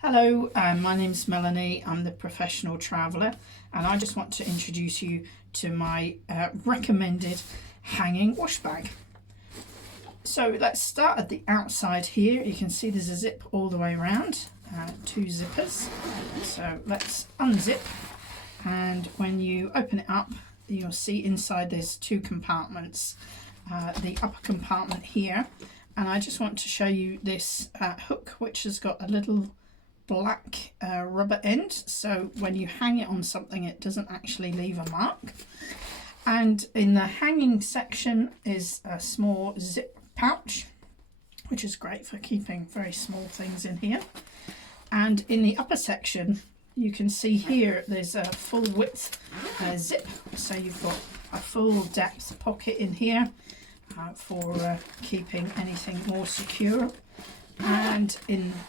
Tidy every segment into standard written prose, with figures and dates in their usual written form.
Hello, my name's Melanie. I'm the professional traveller, and I just want to introduce you to my recommended hanging wash bag. So let's start at the outside here. You can see there's a zip all the way around, two zippers. So let's unzip, and when you open it up, you'll see inside there's two compartments. The upper compartment here, and I just want to show you this hook, which has got a little black rubber end, so when you hang it on something it doesn't actually leave a mark. And in the hanging section is a small zip pouch, which is great for keeping very small things in here. And in the upper section you can see here there's a full width zip, so you've got a full depth pocket in here for keeping anything more secure. And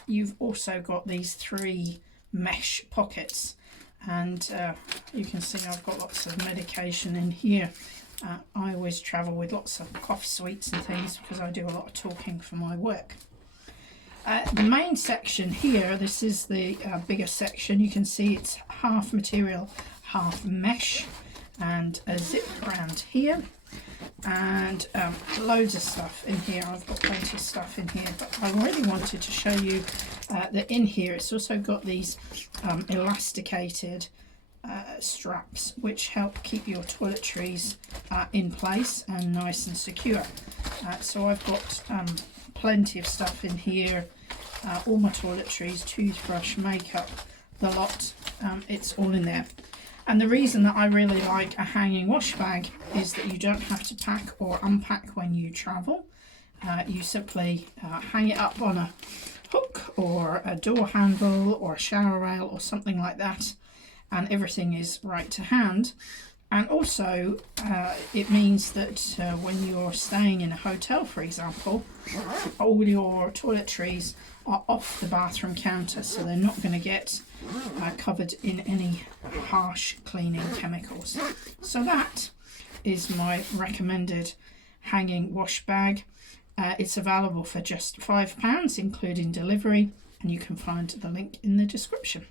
you've also got these three mesh pockets, and you can see I've got lots of medication in here. I always travel with lots of cough sweets and things because I do a lot of talking for my work. The main section here, this is the bigger section. You can see it's half material, half mesh, and a zip around here. And loads of stuff in here. I've got plenty of stuff in here, but I really wanted to show you that in here it's also got these elasticated straps which help keep your toiletries in place and nice and secure. So I've got plenty of stuff in here, all my toiletries, toothbrush, makeup, the lot, it's all in there. And the reason that I really like a hanging wash bag is that you don't have to pack or unpack when you travel. You simply hang it up on a hook or a door handle or a shower rail or something like that, and everything is right to hand. And also it means that when you're staying in a hotel, for example, all your toiletries are off the bathroom counter, so they're not going to get covered in any harsh cleaning chemicals. So that is my recommended hanging wash bag. It's available for just £5 including delivery, and you can find the link in the description.